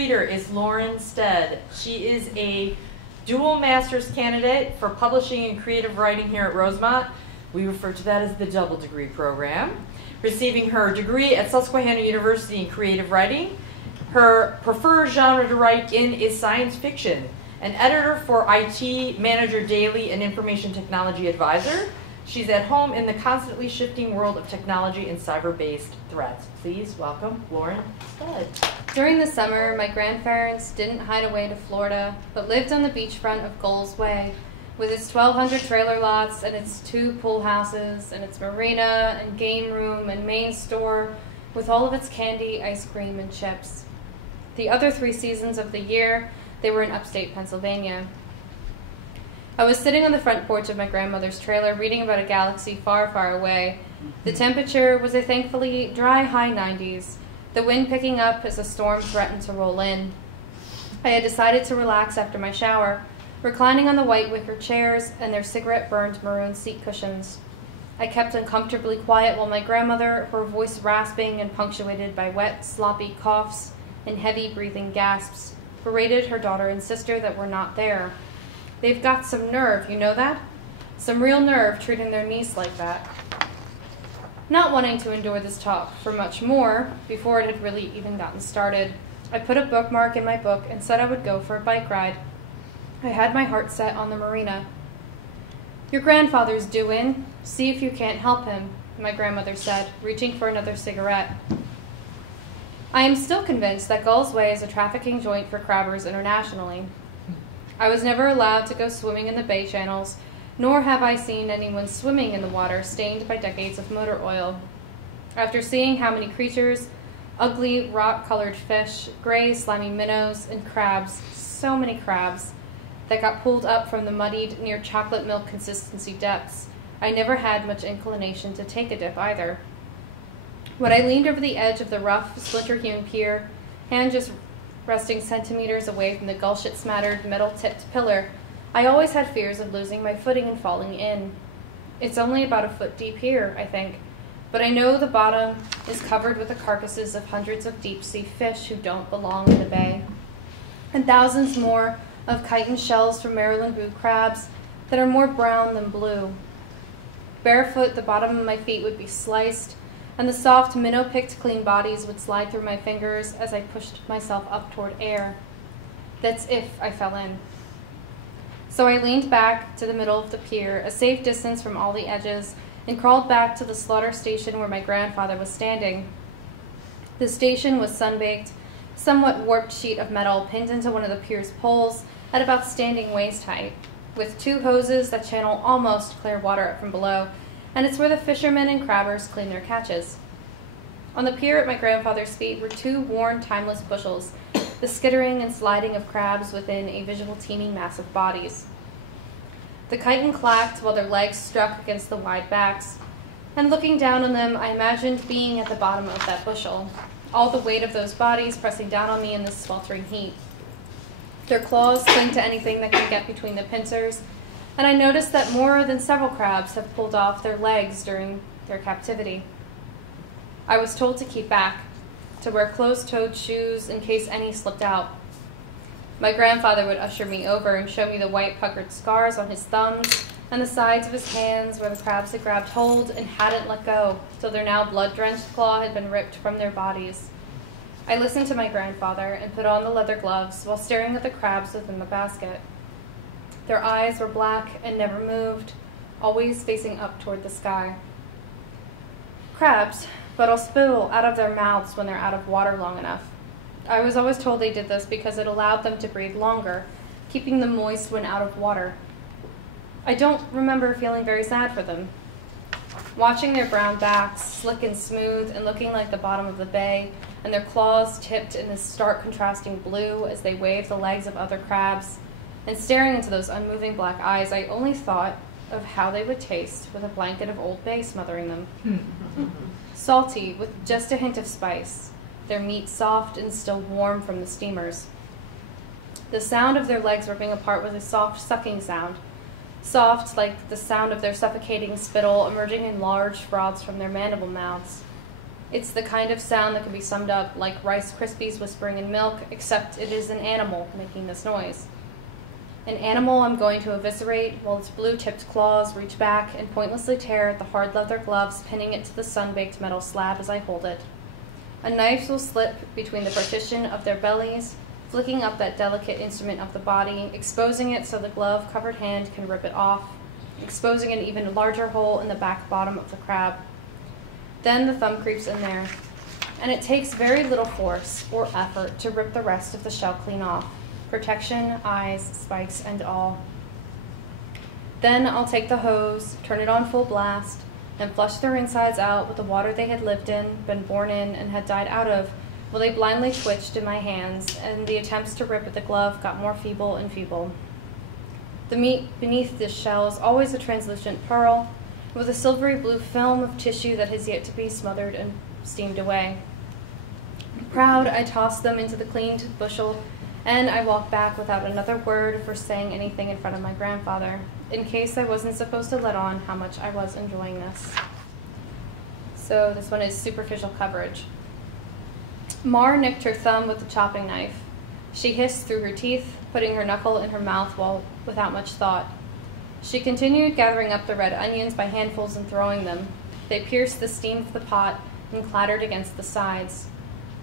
reader is Lauren Stead. She is a dual master's candidate for publishing and creative writing here at Rosemont. We refer to that as the double degree program. Receiving her degree at Susquehanna University in creative writing. Her preferred genre to write in is science fiction. An editor for IT Manager Daily and Information Technology Advisor. She's at home in the constantly shifting world of technology and cyber-based threats. Please welcome Lauren Stead. During the summer, my grandparents didn't hide away to Florida, but lived on the beachfront of Gulls Way, with its 1,200 trailer lots and its 2 pool houses and its marina and game room and main store, with all of its candy, ice cream, and chips. The other 3 seasons of the year, they were in upstate Pennsylvania. I was sitting on the front porch of my grandmother's trailer reading about a galaxy far, far away. The temperature was a thankfully dry high 90s, the wind picking up as a storm threatened to roll in. I had decided to relax after my shower, reclining on the white wicker chairs and their cigarette-burned maroon seat cushions. I kept uncomfortably quiet while my grandmother, her voice rasping and punctuated by wet, sloppy coughs and heavy breathing gasps, berated her daughter and sister that were not there. They've got some nerve, you know that? Some real nerve treating their niece like that. Not wanting to endure this talk for much more, before it had really even gotten started, I put a bookmark in my book and said I would go for a bike ride. I had my heart set on the marina. Your grandfather's due in. See if you can't help him, my grandmother said, reaching for another cigarette. I am still convinced that Gulls Way is a trafficking joint for crabbers internationally. I was never allowed to go swimming in the bay channels, nor have I seen anyone swimming in the water stained by decades of motor oil. After seeing how many creatures, ugly, rock-colored fish, gray, slimy minnows, and crabs, so many crabs, that got pulled up from the muddied, near chocolate milk consistency depths, I never had much inclination to take a dip either. When I leaned over the edge of the rough, splinter-hewn pier, hand just resting centimeters away from the gull-shit-smattered, metal-tipped pillar, I always had fears of losing my footing and falling in. It's only about a foot deep here, I think, but I know the bottom is covered with the carcasses of hundreds of deep-sea fish who don't belong in the bay, and thousands more of chitin shells from Maryland blue crabs that are more brown than blue. Barefoot, the bottom of my feet would be sliced, and the soft, minnow-picked clean bodies would slide through my fingers as I pushed myself up toward air. That's if I fell in. So I leaned back to the middle of the pier, a safe distance from all the edges, and crawled back to the slaughter station where my grandfather was standing. The station was sunbaked, somewhat warped sheet of metal pinned into one of the pier's poles at about standing waist height, with 2 hoses that channel almost clear water up from below, and it's where the fishermen and crabbers clean their catches. On the pier at my grandfather's feet were 2 worn, timeless bushels, the skittering and sliding of crabs within a visual teeming mass of bodies. The chitin clacked while their legs struck against the wide backs, and looking down on them, I imagined being at the bottom of that bushel, all the weight of those bodies pressing down on me in this sweltering heat. Their claws cling to anything that can get between the pincers, and I noticed that more than several crabs have pulled off their legs during their captivity. I was told to keep back, to wear closed-toed shoes in case any slipped out. My grandfather would usher me over and show me the white puckered scars on his thumbs and the sides of his hands where the crabs had grabbed hold and hadn't let go, till their now blood-drenched claw had been ripped from their bodies. I listened to my grandfather and put on the leather gloves while staring at the crabs within the basket. Their eyes were black and never moved, always facing up toward the sky. Crabs, but I'll spill out of their mouths when they're out of water long enough. I was always told they did this because it allowed them to breathe longer, keeping them moist when out of water. I don't remember feeling very sad for them. Watching their brown backs, slick and smooth and looking like the bottom of the bay, and their claws tipped in this stark contrasting blue as they waved the legs of other crabs, and staring into those unmoving black eyes, I only thought of how they would taste with a blanket of Old Bay smothering them. Salty, with just a hint of spice, their meat soft and still warm from the steamers. The sound of their legs ripping apart was a soft sucking sound, soft like the sound of their suffocating spittle emerging in large froths from their mandible mouths. It's the kind of sound that can be summed up like Rice Krispies whispering in milk, except it is an animal making this noise. An animal I'm going to eviscerate while its blue-tipped claws reach back and pointlessly tear at the hard leather gloves, pinning it to the sun-baked metal slab as I hold it. A knife will slip between the partition of their bellies, flicking up that delicate instrument of the body, exposing it so the glove-covered hand can rip it off, exposing an even larger hole in the back bottom of the crab. Then the thumb creeps in there, and it takes very little force or effort to rip the rest of the shell clean off. Protection, eyes, spikes, and all. Then I'll take the hose, turn it on full blast, and flush their insides out with the water they had lived in, been born in, and had died out of, while they blindly twitched in my hands, and the attempts to rip at the glove got more feeble and feeble. The meat beneath this shell is always a translucent pearl, with a silvery blue film of tissue that has yet to be smothered and steamed away. Proud, I toss them into the cleaned bushel, and I walk back without another word for saying anything in front of my grandfather, in case I wasn't supposed to let on how much I was enjoying this. So this one is superficial coverage. Mar nicked her thumb with the chopping knife. She hissed through her teeth, putting her knuckle in her mouth without much thought. She continued gathering up the red onions by handfuls and throwing them. They pierced the steam of the pot and clattered against the sides.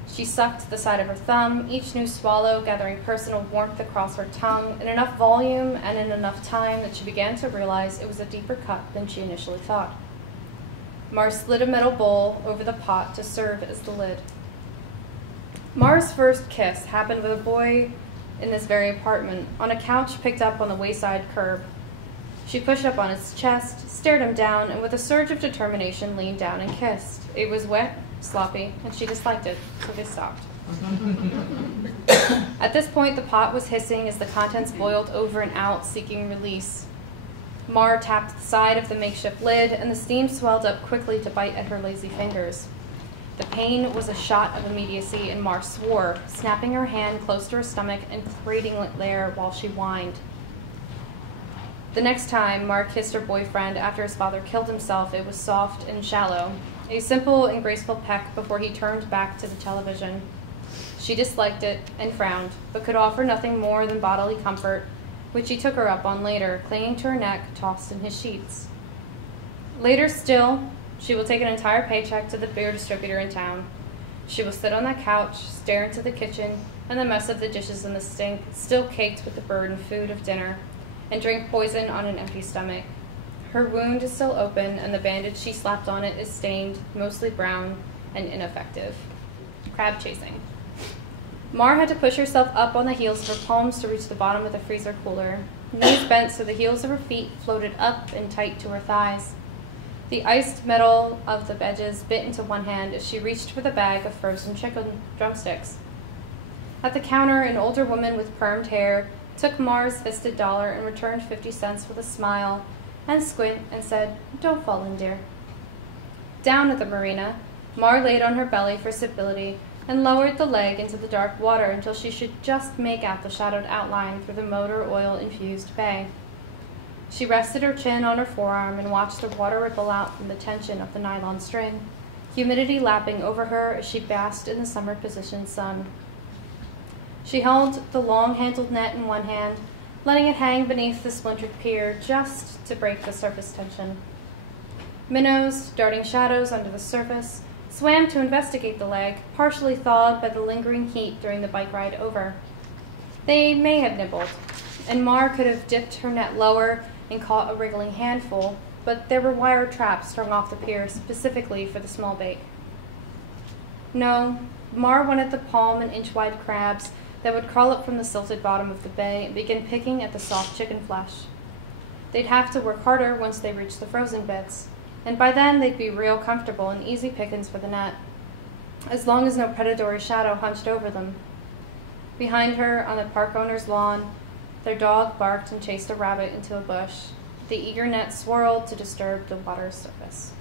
She sucked the side of her thumb, each new swallow gathering personal warmth across her tongue in enough volume and in enough time that she began to realize it was a deeper cut than she initially thought. Mar slid a metal bowl over the pot to serve as the lid. Mar's first kiss happened with a boy in this very apartment, on a couch picked up on the wayside curb. She pushed up on his chest, stared him down, and with a surge of determination leaned down and kissed. It was wet, sloppy, and she disliked it, so they stopped. At this point, the pot was hissing as the contents boiled over and out, seeking release. Mar tapped the side of the makeshift lid, and the steam swelled up quickly to bite at her lazy fingers. The pain was a shot of immediacy, and Mar swore, snapping her hand close to her stomach and creating it there while she whined. The next time Mar kissed her boyfriend after his father killed himself, it was soft and shallow, a simple and graceful peck before he turned back to the television. She disliked it and frowned, but could offer nothing more than bodily comfort, which he took her up on later, clinging to her neck, tossed in his sheets. Later still, she will take an entire paycheck to the beer distributor in town. She will sit on that couch, stare into the kitchen and the mess of the dishes in the sink, still caked with the burdened food of dinner, and drink poison on an empty stomach. Her wound is still open, and the bandage she slapped on it is stained, mostly brown, and ineffective. Crab chasing. Mar had to push herself up on the heels of her palms to reach the bottom of the freezer cooler. Knees bent so the heels of her feet floated up and tight to her thighs. The iced metal of the edges bit into one hand as she reached for the bag of frozen chicken drumsticks. At the counter, an older woman with permed hair took Mar's fisted dollar and returned 50 cents with a smile and squint and said, "Don't fall in, dear." Down at the marina, Mar laid on her belly for stability and lowered the leg into the dark water until she should just make out the shadowed outline through the motor oil-infused bay. She rested her chin on her forearm and watched the water ripple out from the tension of the nylon string, humidity lapping over her as she basked in the summer-positioned sun. She held the long-handled net in one hand, letting it hang beneath the splintered pier just to break the surface tension. Minnows, darting shadows under the surface, swam to investigate the leg, partially thawed by the lingering heat during the bike ride over. They may have nibbled, and Mar could have dipped her net lower and caught a wriggling handful, but there were wire traps strung off the pier specifically for the small bait. No, Mar wanted the palm and inch-wide crabs that would crawl up from the silted bottom of the bay and begin picking at the soft chicken flesh. They'd have to work harder once they reached the frozen bits, and by then they'd be real comfortable and easy pickings for the net, as long as no predatory shadow hunched over them. Behind her, on the park owner's lawn, their dog barked and chased a rabbit into a bush. The eager net swirled to disturb the water's surface.